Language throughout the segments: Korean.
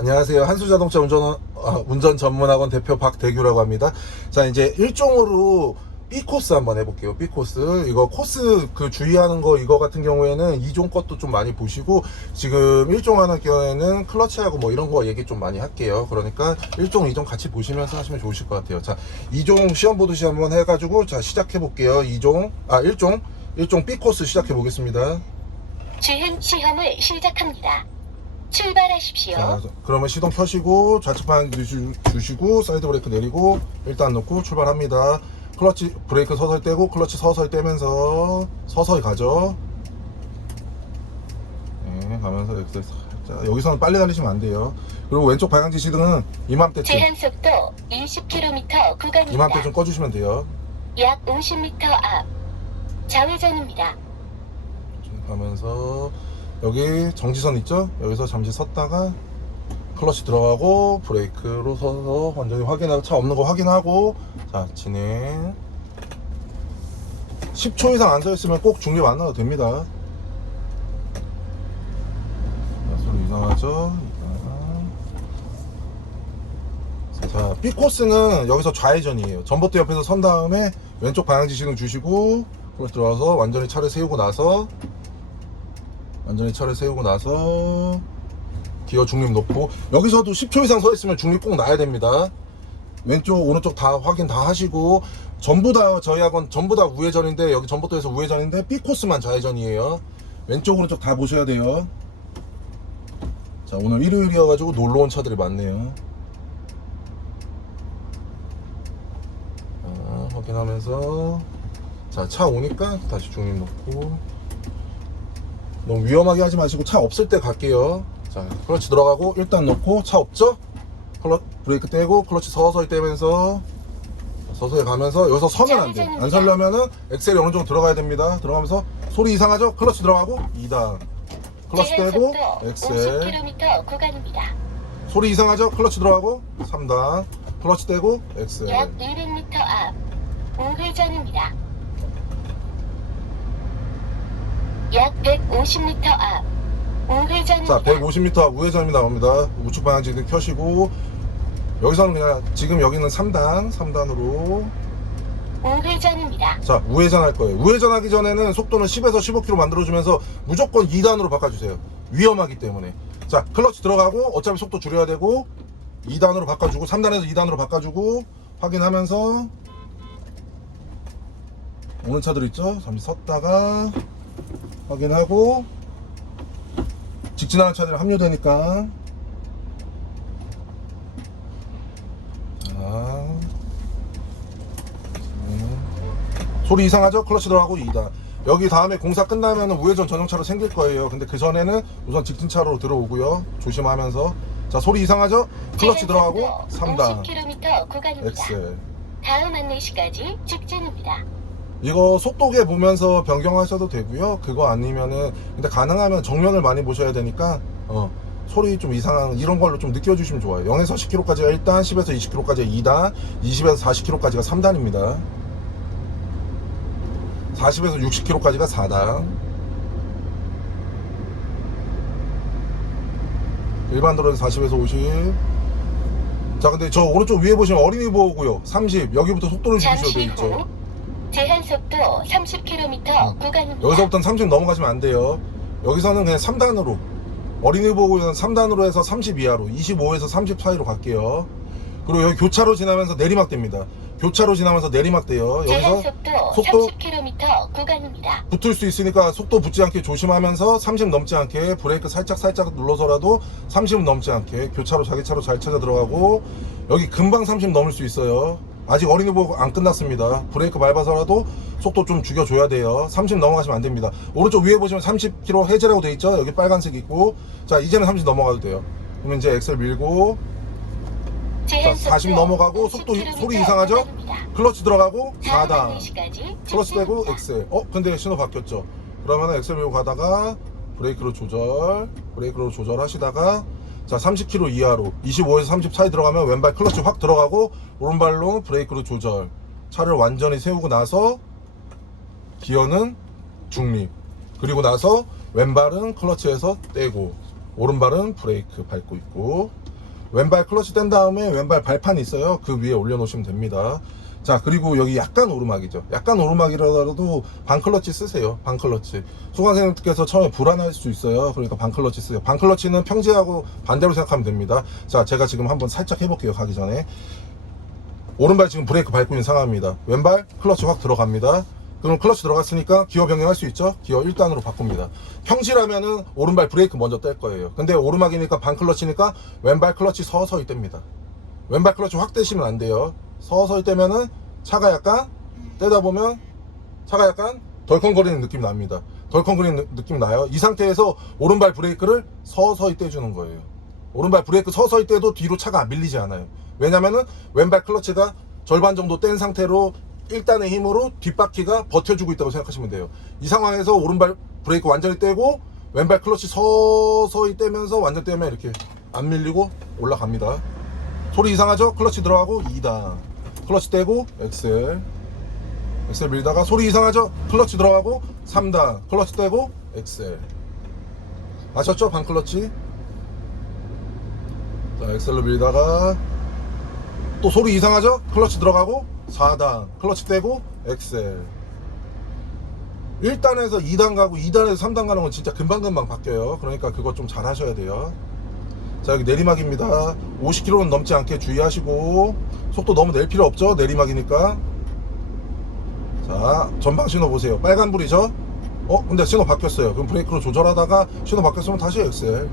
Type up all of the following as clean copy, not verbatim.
안녕하세요. 한수자동차 운전 전문학원 대표 박대규라고 합니다. 자, 이제 일종으로 B코스 한번 해볼게요. B코스. 이거 코스 주의하는 거 이거 같은 경우에는 2종 것도 좀 많이 보시고, 지금 1종 하는 경우에는 클러치하고 뭐 이런 거 얘기 좀 많이 할게요. 그러니까 1종, 2종 같이 보시면서 하시면 좋으실 것 같아요. 자, 2종 시험 보듯이 한번 해가지고, 자, 시작해볼게요. 1종 B코스 시작해보겠습니다. 주행 시험을 시작합니다. 출발하십시오. 자, 그러면 시동 켜시고 좌측 방향 주시고 사이드 브레이크 내리고 일단 놓고 출발합니다. 클러치 브레이크 서서히 떼고 클러치 서서히 떼면서 서서히 가죠. 네, 가면서 이렇게 살짝, 여기서는 빨리 달리시면 안 돼요. 그리고 왼쪽 방향 지시등은 이맘때쯤 제한 속도 20km 구간입니다. 이맘때쯤 꺼주시면 돼요. 약 50m 앞 좌회전입니다. 가면서 여기 정지선 있죠? 여기서 잠시 섰다가 클러치 들어가고 브레이크로 서서 완전히 확인하고, 차 없는 거 확인하고, 자, 진행. 10초 이상 안 서 있으면 꼭 중립 안 나도 됩니다. 자, 소리 이상하죠? 자, B코스는 여기서 좌회전이에요. 전봇대 옆에서 선 다음에 왼쪽 방향 지시등 주시고 클러치 들어가서 완전히 차를 세우고 나서 기어 중립 놓고, 여기서도 10초 이상 서 있으면 중립 꼭 놔야 됩니다. 왼쪽 오른쪽 다 확인 다 하시고, 전부 다 저희 학원 전부 다 우회전인데, 여기 전봇대에서 우회전인데 B코스만 좌회전이에요. 왼쪽 오른쪽 다 보셔야 돼요. 자, 오늘 일요일이어가지고 놀러 온 차들이 많네요. 확인하면서, 자, 차 오니까 다시 중립 놓고, 너무 위험하게 하지 마시고 차 없을 때 갈게요. 자, 클러치 들어가고 일단 놓고, 차 없죠? 브레이크 떼고 클러치 서서히 떼면서 서서히 가면서, 여기서 서면 안 돼. 안 서려면은 엑셀이 어느 정도 들어가야 됩니다. 들어가면서 소리 이상하죠? 클러치 들어가고 2단 클러치 떼고 엑셀. 50km 구간입니다. 소리 이상하죠? 클러치 들어가고 3단 클러치 떼고 엑셀. 약 200m 앞 우회전입니다. 약 150m 앞 우회전입니다. 자, 150m 앞 우회전이 나옵니다. 우측 방향 지등 켜시고, 여기서는 그냥 지금 여기는 3단으로 우회전입니다. 자, 우회전 할 거예요. 우회전하기 전에는 속도는 10에서 15km 만들어주면서 무조건 2단으로 바꿔주세요. 위험하기 때문에. 자, 클러치 들어가고 어차피 속도 줄여야 되고 2단으로 바꿔주고, 3단에서 2단으로 바꿔주고 확인하면서, 오는 차들 있죠? 잠시 섰다가 확인하고, 직진하는 차들 합류되니까. 자, 소리 이상하죠? 클러치 들어가고 2단. 여기 다음에 공사 끝나면 우회전 전용차로 생길 거예요. 근데 그 전에는 우선 직진차로 들어오고요. 조심하면서. 자, 소리 이상하죠? 클러치 들어가고 3단 50km 구간입니다. 엑셀. 다음 안내시까지 직진입니다. 이거 속도계 보면서 변경하셔도 되고요. 그거 아니면은, 근데 가능하면 정면을 많이 보셔야 되니까 소리 좀 이상한 이런 걸로 좀 느껴주시면 좋아요. 0에서 10km까지가 1단, 10에서 20km까지가 2단, 20에서 40km까지가 3단입니다. 40에서 60km까지가 4단. 일반 도로에서 40에서 50. 자, 근데 저 오른쪽 위에 보시면 어린이 보호구역 30, 여기부터 속도를 줄이셔도 돼 잠시 있죠. 후 제한 속도 30km 구간입니다. 여기서부터는 30 넘어가시면 안 돼요. 여기서는 그냥 3단으로, 어린이 보호구역은 3단으로 해서 30 이하로, 25에서 30 사이로 갈게요. 그리고 여기 교차로 지나면서 내리막 됩니다. 교차로 지나면서 내리막 돼요. 제한 여기서 속도 30km 구간입니다. 붙을 수 있으니까 속도 붙지 않게 조심하면서 30 넘지 않게 브레이크 살짝 눌러서라도 30 넘지 않게 교차로 자기 차로 잘 찾아 들어가고, 여기 금방 30 넘을 수 있어요. 아직 어린이 보고 안 끝났습니다. 브레이크 밟아서라도 속도 좀 죽여줘야 돼요. 30 넘어가시면 안 됩니다. 오른쪽 위에 보시면 30km 해제라고 돼 있죠? 여기 빨간색 있고. 자, 이제는 30 넘어가도 돼요. 그러면 이제 엑셀 밀고, 자, 40 넘어가고, 속도 소리 이상하죠? 구간입니다. 클러치 들어가고 다음 4단 안내시까지 클러치 떼고 직진입니다. 엑셀. 근데 신호 바뀌었죠? 그러면 엑셀 밀고 가다가 브레이크로 조절하시다가, 자, 30km 이하로 25에서 30 사이 들어가면 왼발 클러치 확 들어가고, 오른발로 브레이크로 조절. 차를 완전히 세우고 나서 기어는 중립. 그리고 나서 왼발은 클러치에서 떼고 오른발은 브레이크 밟고 있고, 왼발 클러치 뗀 다음에 왼발 발판이 있어요. 그 위에 올려놓으시면 됩니다. 자, 그리고 여기 약간 오르막이죠. 약간 오르막이라도 반클러치 쓰세요. 반클러치. 수강생님께서 처음에 불안할 수 있어요. 그러니까 반클러치 쓰세요. 반클러치는 평지하고 반대로 생각하면 됩니다. 자, 제가 지금 한번 살짝 해볼게요. 가기 전에. 오른발 지금 브레이크 밟고 있는 상황입니다. 왼발 클러치 확 들어갑니다. 그럼 클러치 들어갔으니까 기어 변경할 수 있죠? 기어 1단으로 바꿉니다. 평지라면은 오른발 브레이크 먼저 뗄 거예요. 근데 오르막이니까 반클러치니까 왼발 클러치 서서히 뗍니다. 왼발 클러치 확 떼시면 안 돼요. 서서히 떼면은 차가 약간 떼다 보면 차가 약간 덜컹거리는 느낌 납니다. 덜컹거리는 느낌 나요. 이 상태에서 오른발 브레이크를 서서히 떼주는 거예요. 오른발 브레이크 서서히 떼도 뒤로 차가 밀리지 않아요. 왜냐면은 왼발 클러치가 절반 정도 뗀 상태로 1단의 힘으로 뒷바퀴가 버텨주고 있다고 생각하시면 돼요. 이 상황에서 오른발 브레이크 완전히 떼고 왼발 클러치 서서히 떼면서 완전 떼면 이렇게 안 밀리고 올라갑니다. 소리 이상하죠? 클러치 들어가고 2단 클러치 떼고 엑셀 밀다가 소리 이상하죠? 클러치 들어가고 3단 클러치 떼고 엑셀. 아셨죠? 반클러치. 자, 엑셀로 밀다가 또 소리 이상하죠? 클러치 들어가고 4단 클러치 떼고 엑셀. 1단에서 2단 가고 2단에서 3단 가는 건 진짜 금방금방 바뀌어요. 그러니까 그거 좀 잘 하셔야 돼요. 자, 여기 내리막입니다. 50km는 넘지 않게 주의하시고 속도 너무 낼 필요 없죠? 내리막이니까. 자, 전방 신호 보세요. 빨간불이죠? 근데 신호 바뀌었어요. 그럼 브레이크로 조절하다가 신호 바뀌었으면 다시 엑셀.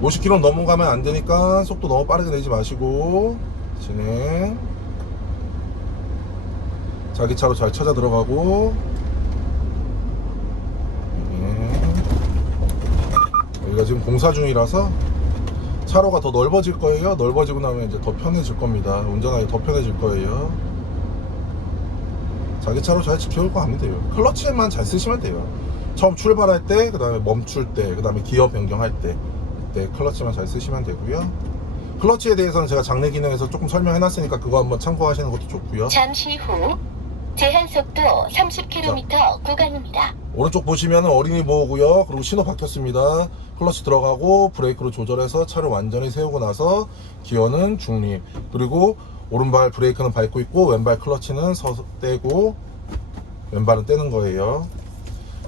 50km 넘어가면 안 되니까 속도 너무 빠르게 내지 마시고 진행. 자기 차로 잘 찾아 들어가고. 여기가 지금 공사 중이라서 차로가 더 넓어질 거예요. 넓어지고 나면 이제 더 편해질 겁니다. 운전하기 더 편해질 거예요. 자기 차로 잘 지켜올 거 하면 돼요. 클러치만 잘 쓰시면 돼요. 처음 출발할 때, 그 다음에 멈출 때, 그 다음에 기어 변경할 때, 그때 클러치만 잘 쓰시면 되고요. 클러치에 대해서는 제가 장내 기능에서 조금 설명해 놨으니까 그거 한번 참고하시는 것도 좋고요. 잠시 후 제한 속도 30km 구간입니다. 오른쪽 보시면 어린이 보호구역, 그리고 신호 바뀌었습니다. 클러치 들어가고 브레이크로 조절해서 차를 완전히 세우고 나서 기어는 중립, 그리고 오른발 브레이크는 밟고 있고 왼발 클러치는 떼고 왼발은 떼는 거예요.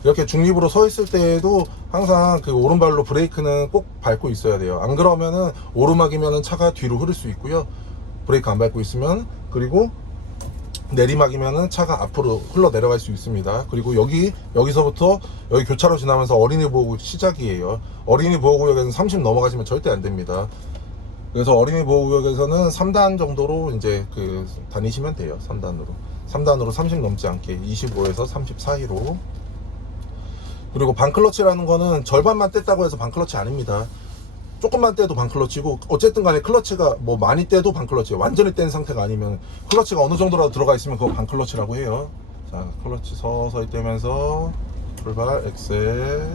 이렇게 중립으로 서 있을 때에도 항상 그 오른발로 브레이크는 꼭 밟고 있어야 돼요. 안 그러면은 오르막이면은 차가 뒤로 흐를 수 있고요. 브레이크 안 밟고 있으면. 그리고 내리막이면은 차가 앞으로 흘러 내려갈 수 있습니다. 그리고 여기서부터 여기 교차로 지나면서 어린이 보호구역 시작이에요. 어린이 보호구역에서는 30 넘어가시면 절대 안 됩니다. 그래서 어린이 보호구역에서는 3단 정도로 이제 다니시면 돼요. 3단으로 30 넘지 않게 25에서 30 사이로. 그리고 반클러치라는 거는 절반만 뗐다고 해서 반클러치 아닙니다. 조금만 떼도 반클러치고, 어쨌든 간에 클러치가 뭐 많이 떼도 반클러치예요. 완전히 뗀 상태가 아니면, 클러치가 어느 정도라도 들어가 있으면 그거 반클러치라고 해요. 자, 클러치 서서히 떼면서 출발 엑셀.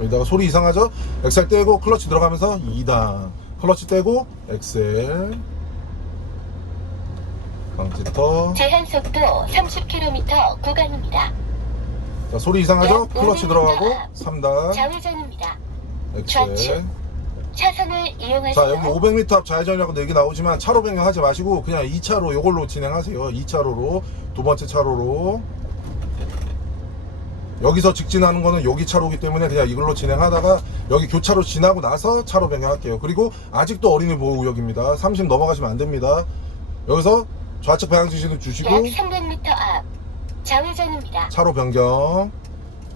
여기다가 소리 이상하죠? 엑셀 떼고 클러치 들어가면서 2단 클러치 떼고 엑셀. 방지터. 제한 속도 30km 구간입니다. 자, 소리 이상하죠? 클러치 들어가고 3단 좌회전입니다. 엑셀. 차선을 이용하세요. 자, 여기 500m 앞 좌회전이라고 얘기 나오지만 차로 변경하지 마시고 그냥 2차로 요걸로 진행하세요. 2차로로, 두 번째 차로로. 여기서 직진하는 거는 여기 차로기 때문에 그냥 이걸로 진행하다가 여기 교차로 지나고 나서 차로 변경할게요. 그리고 아직도 어린이 보호구역입니다. 30 넘어가시면 안 됩니다. 여기서 좌측 방향 지시도 주시고 약 300m 앞 좌회전입니다. 차로 변경.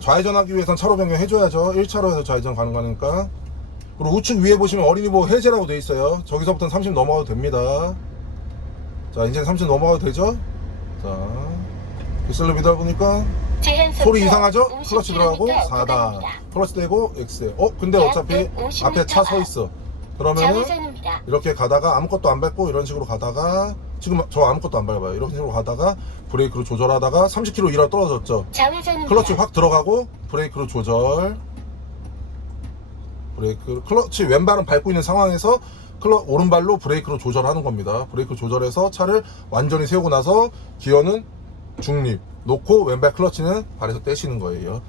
좌회전하기 위해선 차로 변경 해줘야죠. 1차로에서 좌회전 가능하니까. 그리고 우측 위에 보시면 어린이 보호 해제라고 돼 있어요. 저기서부터는 30 넘어가도 됩니다. 자, 이제 30 넘어가도 되죠? 자, 엑셀로 믿어 보니까 소리 이상하죠? 클러치 들어가고 4단 클러치 떼고 엑셀. 근데 어차피 앞에 차 서 있어. 그러면은 이렇게 가다가 아무것도 안 밟고 이런 식으로 가다가, 지금 저 아무것도 안 밟아요. 이런 식으로 가다가 브레이크로 조절하다가 30km 이라 떨어졌죠. 클러치 확 들어가고 브레이크로 조절. 브레이크, 클러치 왼발은 밟고 있는 상황에서 오른발로 브레이크로 조절하는 겁니다. 브레이크 조절해서 차를 완전히 세우고 나서 기어는 중립 놓고 왼발 클러치는 발에서 떼시는 거예요.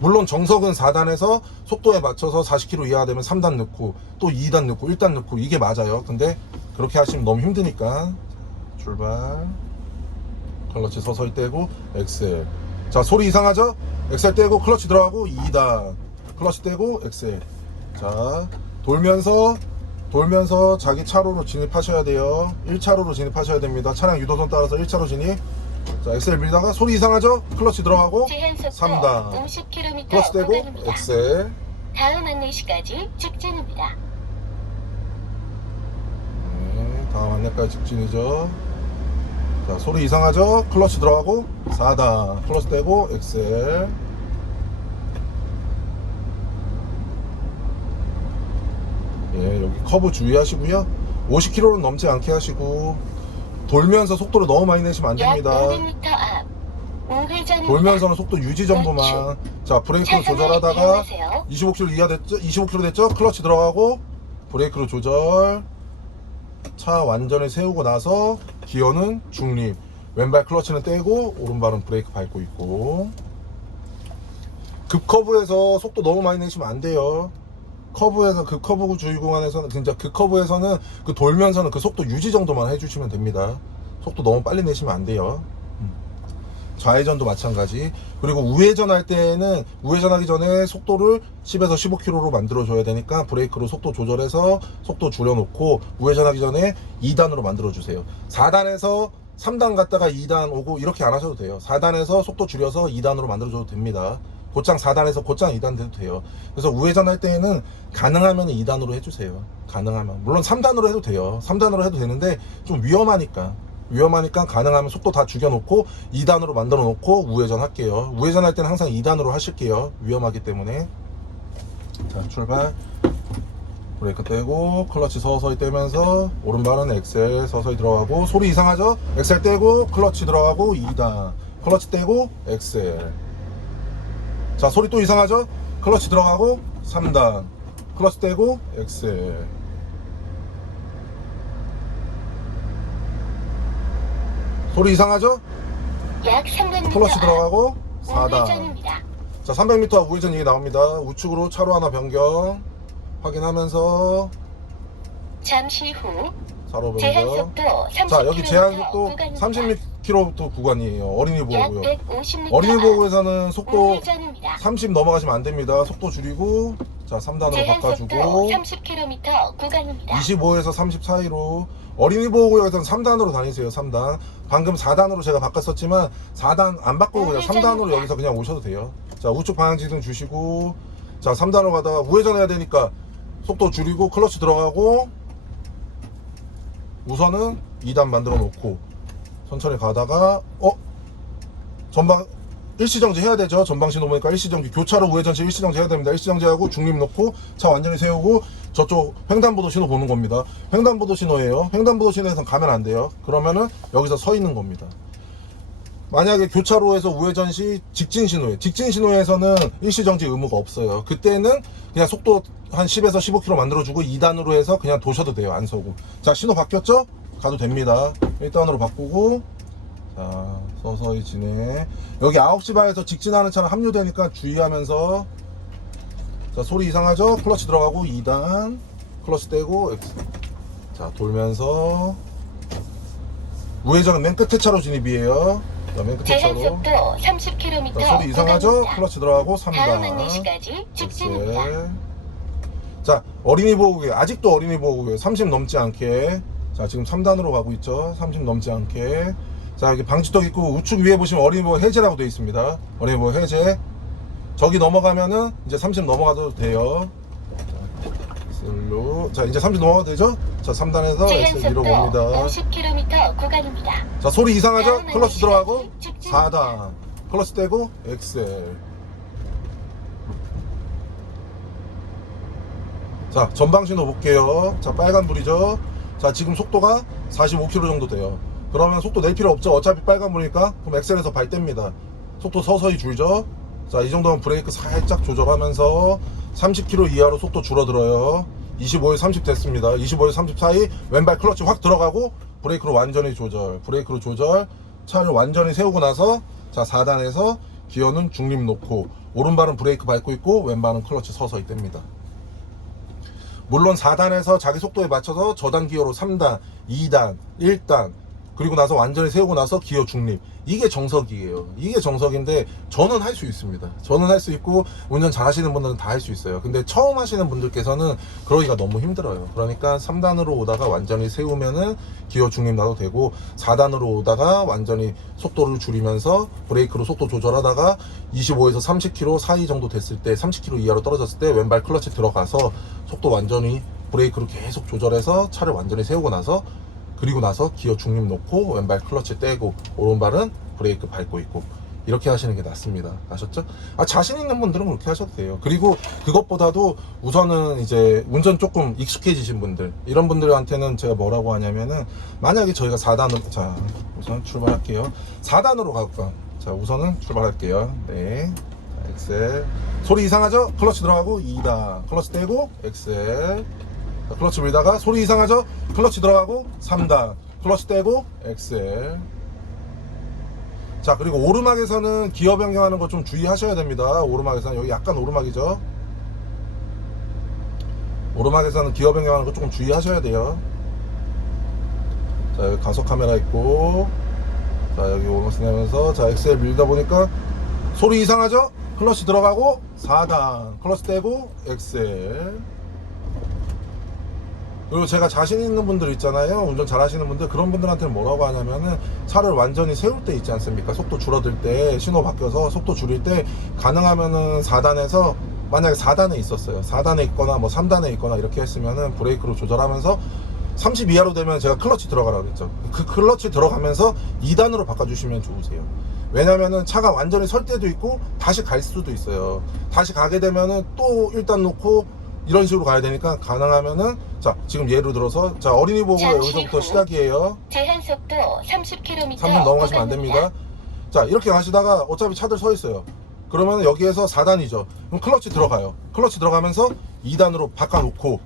물론 정석은 4단에서 속도에 맞춰서 40km 이하가 되면 3단 넣고 또 2단 넣고 1단 넣고 이게 맞아요. 근데 그렇게 하시면 너무 힘드니까 출발, 클러치 서서히 떼고 엑셀. 자, 소리 이상하죠? 엑셀 떼고 클러치 들어가고 2단, 클러치 떼고 엑셀. 자, 돌면서 자기 차로로 진입하셔야 돼요. 1차로로 진입하셔야 됩니다. 차량 유도선 따라서 1차로 진입. 자, 엑셀 밀다가 소리 이상하죠? 클러치 들어가고 제한속도 3단, 50km 클러치 떼고 구간입니다. 엑셀. 다음 안내시까지 직진입니다. 네, 다음 안내까지 직진이죠. 자, 소리 이상하죠? 클러치 들어가고 4단, 클러치 떼고 엑셀. 예, 여기 커브 주의하시고요. 50km는 넘지 않게 하시고 돌면서 속도를 너무 많이 내시면 안 약 됩니다. 500m 앞 우회전입니다. 돌면서는 속도 유지 정도만. 자, 브레이크로 조절하다가 이용하세요. 25km 이하 됐죠? 25km 됐죠? 클러치 들어가고 브레이크로 조절. 차 완전히 세우고 나서 기어는 중립. 왼발 클러치는 떼고 오른발은 브레이크 밟고 있고. 급커브에서 속도 너무 많이 내시면 안 돼요. 커브에서 그 커브 주의 구간에서는 진짜 그 커브에서는 그 돌면서는 그 속도 유지 정도만 해주시면 됩니다. 속도 너무 빨리 내시면 안 돼요. 좌회전도 마찬가지. 그리고 우회전 할 때는 우회전하기 전에 속도를 10에서 15km로 만들어 줘야 되니까 브레이크로 속도 조절해서 속도 줄여놓고 우회전하기 전에 2단으로 만들어 주세요. 4단에서 3단 갔다가 2단 오고 이렇게 안 하셔도 돼요. 4단에서 속도 줄여서 2단으로 만들어 줘도 됩니다. 곧장 4단에서 곧장 2단 돼도 돼요. 그래서 우회전 할 때에는 가능하면 2단으로 해주세요. 가능하면. 물론 3단으로 해도 돼요. 3단으로 해도 되는데 좀 위험하니까 가능하면 속도 다 죽여놓고 2단으로 만들어 놓고 우회전 할게요. 우회전 할 때는 항상 2단으로 하실게요. 위험하기 때문에. 자, 출발. 브레이크 떼고 클러치 서서히 떼면서 오른발은 엑셀 서서히 들어가고. 소리 이상하죠? 엑셀 떼고 클러치 들어가고 2단, 클러치 떼고 엑셀. 자, 소리 또 이상하죠? 클러치 들어가고 3단, 클러치 떼고 엑셀. 소리 이상하죠? 약 300m 클러치 앞 들어가고 4단. 우회전입니다. 자, 300m 앞 우회전 얘기 나옵니다. 우측으로 차로 하나 변경 확인하면서 잠시 후 차로 변경. 제한속도 30km 자, 여기 제한속도 구간입니다. 30km 구간이에요. 어린이 약 보호고요. 150m 어린이 앞 보호구에서는 속도 우회전입니다. 30 넘어가시면 안 됩니다. 속도 줄이고, 자, 3단으로 제한속도 바꿔주고, 30km 구간입니다. 25에서 30 사이로. 어린이 보호구역에서는 3단으로 다니세요. 3단. 방금 4단으로 제가 바꿨었지만 4단 안 바꾸고 그냥 3단으로 여기서 그냥 오셔도 돼요. 자, 우측 방향지등 주시고, 자, 3단으로 가다가 우회전 해야 되니까 속도 줄이고 클러치 들어가고, 우선은 2단 만들어 놓고 천천히 가다가 전방 일시정지 해야 되죠. 전방 신호 보니까 일시정지. 교차로 우회전 시 일시정지 해야 됩니다. 일시정지하고 중립 놓고 차 완전히 세우고 저쪽 횡단보도 신호 보는 겁니다. 횡단보도 신호예요. 횡단보도 신호에선 가면 안 돼요. 그러면은 여기서 서 있는 겁니다. 만약에 교차로에서 우회전 시 직진 신호에, 직진 신호에서는 일시정지 의무가 없어요. 그때는 그냥 속도 한 10에서 15km 만들어주고 2단으로 해서 그냥 도셔도 돼요. 안 서고. 자, 신호 바뀌었죠? 가도 됩니다. 1단으로 바꾸고, 자, 서서히 진행. 여기 9시 반에서 직진하는 차는 합류되니까 주의하면서. 자, 소리 이상하죠? 클러치 들어가고 2단, 클러치 떼고 X. 자, 돌면서 우회전은 맨 끝에 차로 진입이에요. 자, 맨 끝에 차로. 제한속도 30km 자, 소리 이상하죠? 구간입니다. 클러치 들어가고 다음 3단. 안내시까지 직진입니다. 엑셀. 자, 어린이 보호구역. 아직도 어린이 보호구역. 30 넘지 않게. 자, 지금 3단으로 가고 있죠. 30 넘지 않게. 자, 여기 방지턱 있고 우측 위에 보시면 어린이 보호 해제라고 되어 있습니다. 어린이 보호 해제. 저기 넘어가면은 이제 30 넘어가도 돼요. 자, 이제 30 넘어가도 되죠? 자, 3단에서 엑셀 제한속도 밀어봅니다. 50km 구간입니다. 자, 소리 이상하죠? 다음 클러치 들어가고 안내시까지 직진입니다. 4단, 클러치 떼고 엑셀. 자, 전방 신호 볼게요. 자, 빨간불이죠. 자, 지금 속도가 45km 정도 돼요. 그러면 속도 낼 필요 없죠. 어차피 빨간불이니까. 그럼 엑셀에서 발 뗍니다. 속도 서서히 줄죠. 자, 이 정도면 브레이크 살짝 조절하면서 30km 이하로 속도 줄어들어요. 25에 30 됐습니다. 25에 30 사이 왼발 클러치 확 들어가고 브레이크로 완전히 조절. 브레이크로 조절. 차를 완전히 세우고 나서 자, 4단에서 기어는 중립 놓고 오른발은 브레이크 밟고 있고 왼발은 클러치 서서히 뗍니다. 물론 4단에서 자기 속도에 맞춰서 저단 기어로 3단, 2단, 1단 그리고 나서 완전히 세우고 나서 기어 중립, 이게 정석이에요. 이게 정석인데 저는 할 수 있습니다. 저는 할 수 있고 운전 잘 하시는 분들은 다 할 수 있어요. 근데 처음 하시는 분들께서는 그러기가 너무 힘들어요. 그러니까 3단으로 오다가 완전히 세우면은 기어 중립 놔도 되고 4단으로 오다가 완전히 속도를 줄이면서 브레이크로 속도 조절하다가 25에서 30km 사이 정도 됐을 때 30km 이하로 떨어졌을 때 왼발 클러치 들어가서 속도 완전히 브레이크로 계속 조절해서 차를 완전히 세우고 나서 그리고 나서 기어 중립 놓고 왼발 클러치 떼고 오른발은 브레이크 밟고 있고 이렇게 하시는 게 낫습니다. 아셨죠? 자신 있는 분들은 그렇게 하셔도 돼요. 그리고 그것보다도 우선은 이제 운전 조금 익숙해지신 분들 이런 분들한테는 제가 뭐라고 하냐면은 만약에 저희가 4단으로 자 우선 출발할게요. 4단으로 갈까? 자 우선은 출발할게요. 네. 자, 엑셀 소리 이상하죠? 클러치 들어가고 2단 클러치 떼고 엑셀 클러치 밀다가 소리 이상하죠? 클러치 들어가고 3단 클러치 떼고 엑셀. 자 그리고 오르막에서는 기어 변경하는 거 좀 주의하셔야 됩니다. 오르막에서는 여기 약간 오르막이죠. 오르막에서는 기어 변경하는 거 조금 주의하셔야 돼요. 자 여기 가속 카메라 있고 자 여기 오르막 내면서 자 엑셀 밀다 보니까 소리 이상하죠? 클러치 들어가고 4단 클러치 떼고 엑셀. 그리고 제가 자신 있는 분들 있잖아요. 운전 잘 하시는 분들 그런 분들한테는 뭐라고 하냐면은 차를 완전히 세울 때 있지 않습니까? 속도 줄어들 때 신호 바뀌어서 속도 줄일 때 가능하면은 4단에서 만약에 4단에 있었어요. 4단에 있거나 뭐 3단에 있거나 이렇게 했으면은 브레이크로 조절하면서 30 이하로 되면 제가 클러치 들어가라고 그랬죠. 그 클러치 들어가면서 2단으로 바꿔주시면 좋으세요. 왜냐면은 차가 완전히 설 때도 있고 다시 갈 수도 있어요. 다시 가게 되면은 또 1단 놓고 이런 식으로 가야 되니까 가능하면은 자 지금 예를 들어서 자 어린이 보고 여기서부터 시작이에요. 제한 속도 30km 3분 넘어가시면 안 됩니다. 자 이렇게 가시다가 어차피 차들 서 있어요. 그러면 여기에서 4단이죠. 그럼 클러치 들어가요. 클러치 들어가면서 2단으로 바꿔놓고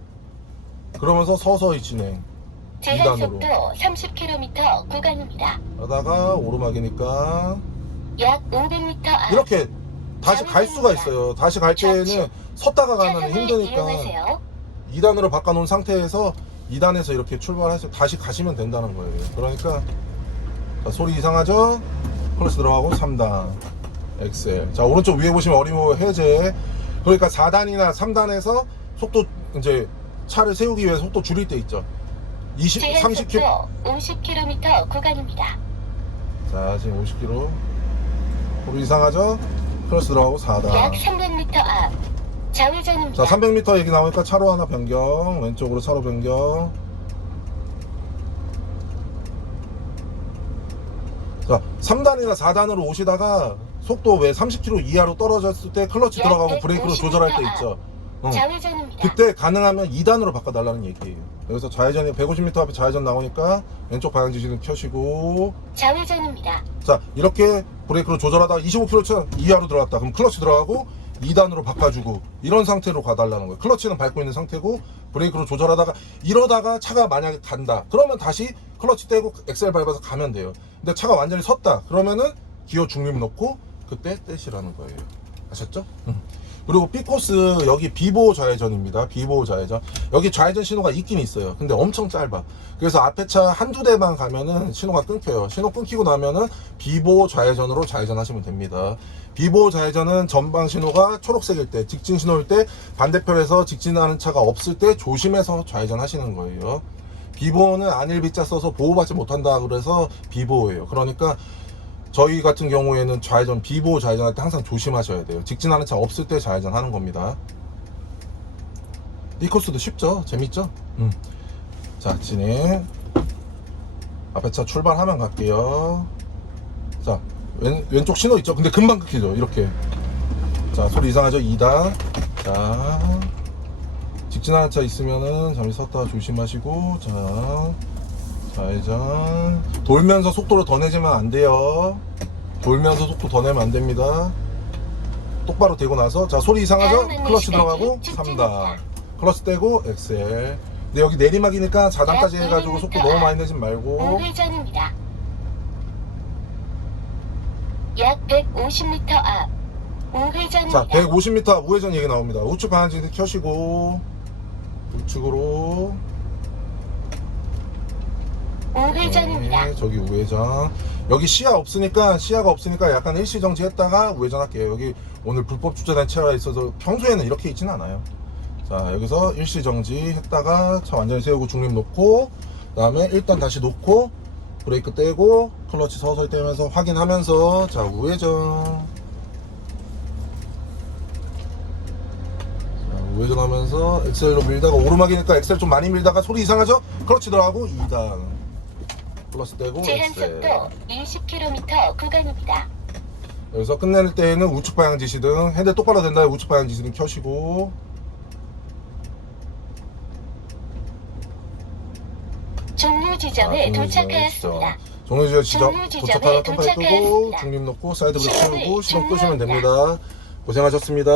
그러면서 서서히 진행. 제한 2단으로 속도 30km 구간입니다. 하다가 오르막이니까 약 500m 앞. 이렇게 다시 갈 수가 있어요. 다시 갈 때는 섰다가 가면 차선을 힘드니까 이용하세요. 2단으로 바꿔놓은 상태에서 2단에서 이렇게 출발하셔 다시 가시면 된다는 거예요. 그러니까 자, 소리 이상하죠? 클러치 들어가고 3단 엑셀. 자 오른쪽 위에 보시면 어린이보호 해제. 그러니까 4단이나 3단에서 속도 이제 차를 세우기 위해서 속도 줄일 때 있죠. 20, 제한 30km. 속도 50km 구간입니다. 자 지금 50km. 소리 이상하죠? 클러치 들어가고 4단. 약 300m 앞. 좌회전입니다. 자 300m 얘기 나오니까 차로 하나 변경. 왼쪽으로 차로 변경. 자 3단이나 4단으로 오시다가 속도 왜 30km 이하로 떨어졌을 때 클러치 들어가고 브레이크로 조절할 때 있죠. 좌회전입니다. 그때 가능하면 2단으로 바꿔달라는 얘기예요. 여기서 좌회전이 150m 앞에 좌회전 나오니까 왼쪽 방향 지시는 켜시고 좌회전입니다. 자 이렇게 브레이크로 조절하다가 25km 이하로 들어갔다. 그럼 클러치 들어가고 2단으로 바꿔주고 이런 상태로 가달라는 거예요. 클러치는 밟고 있는 상태고 브레이크로 조절하다가 이러다가 차가 만약에 간다. 그러면 다시 클러치 떼고 엑셀 밟아서 가면 돼요. 근데 차가 완전히 섰다. 그러면은 기어 중립 놓고 그때 떼시라는 거예요. 아셨죠? 그리고 B코스 여기 비보호 좌회전입니다. 비보호 좌회전. 여기 좌회전 신호가 있긴 있어요. 근데 엄청 짧아. 그래서 앞에 차 한두 대만 가면은 신호가 끊겨요. 신호 끊기고 나면은 비보호 좌회전으로 좌회전하시면 됩니다. 비보호 좌회전은 전방 신호가 초록색일 때, 직진 신호일 때, 반대편에서 직진하는 차가 없을 때 조심해서 좌회전 하시는 거예요. 비보호는 안일비자 써서 보호받지 못한다 그래서 비보호예요. 그러니까 저희 같은 경우에는 좌회전, 비보호 좌회전할 때 항상 조심하셔야 돼요. 직진하는 차 없을 때 좌회전 하는 겁니다. 이 코스도 쉽죠? 재밌죠? 자, 진행. 앞에 차 출발하면 갈게요. 자, 왼쪽 신호 있죠? 근데 금방 끊기죠? 이렇게. 자, 소리 이상하죠? 2단. 자, 직진하는 차 있으면은 잠시 섰다 조심하시고, 자. 좌회전. 돌면서 속도를 더 내지면 안 돼요. 돌면서 속도 더 내면 안 됩니다. 똑바로 대고 나서 자 소리 이상하죠? 클러치 들어가고 3단 클러치 떼고 엑셀. 근데 여기 내리막이니까 4단까지 해가지고 속도 너무 많이 내지 말고. 우회전입니다. 약 150m 앞 우회전입니다. 자, 150m 앞 우회전 얘기 나옵니다. 우측 방향지시 켜시고 우측으로. 우회전입니다. 네, 저기 우회전. 여기 시야가 없으니까 약간 일시정지 했다가 우회전할게요. 여기 오늘 불법 주차된 차가 있어서 평소에는 이렇게 있지는 않아요. 자, 여기서 일시정지 했다가 차 완전히 세우고 중립 놓고, 그 다음에 일단 다시 놓고 브레이크 떼고 클러치 서서히 떼면서 확인하면서, 자, 우회전. 우회전하면서 엑셀로 밀다가, 오르막이니까 엑셀 좀 많이 밀다가 소리 이상하죠? 클러치 들어가고 2단 플러스 떼고 제한속도 엑셀. 20km 구간입니다. 여기서 끝낼 때에는 우측 방향 지시등, 핸들 똑바로 된 다음에 우측 방향 지시등 켜시고, 종료 지점에 도착하였습니다. 종료 지점 종료 지점에 도착하면 깜빡이 끄고 도착하였습니다. 중립 놓고 사이드 브레이크 시간을 켜고 시동 끄시면 종료합니다. 됩니다. 고생하셨습니다.